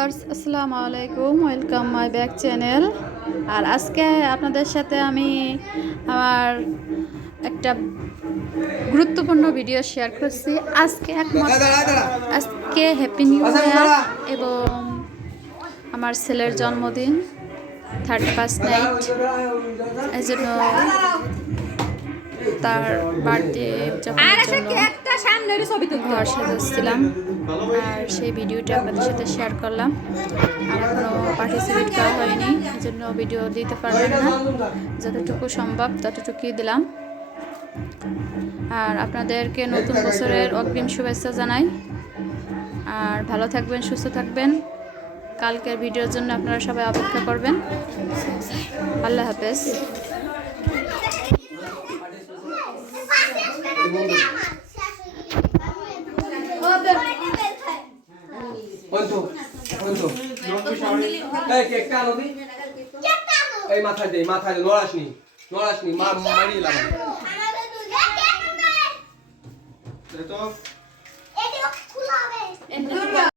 Viewers আসসালামু আলাইকুম welcome my back channel. আর আজকে আপনাদের সাথে আমি আমার একটা গুরুত্বপূর্ণ ভিডিও শেয়ার করছি। আজকে একমাত্র আজকে হ্যাপি নিউ ইয়ার এবং আমার ছেলের জন্মদিন থার্টি ফার্স্ট নাইট এই জন্য তার বার্থডে উদযাপনের জন্য ঘর সাজাচ্ছিলাম আর সেই ভিডিওটা আপনাদের সাথে শেয়ার করলাম। আমার কোনো পার্টিসিপেট করা হয়নি এই জন্য ভিডিও দিতে পারলাম না। যতটুকু সম্ভব ততটুকুই দিলাম। আর আপনাদেরকে নতুন বছরের অগ্রিম শুভেচ্ছা জানাই। আর ভালো থাকবেন, সুস্থ থাকবেন। কালকের ভিডিওর জন্য আপনারা সবাই অপেক্ষা করবেন। আল্লাহ হাফেজ। বন্ধু বন্ধু। এই কেকটা আনো দি এই মাথায় দে মাথায় দে নড়াস নি নড়াস নি মা মারিয়ে লাগাই তো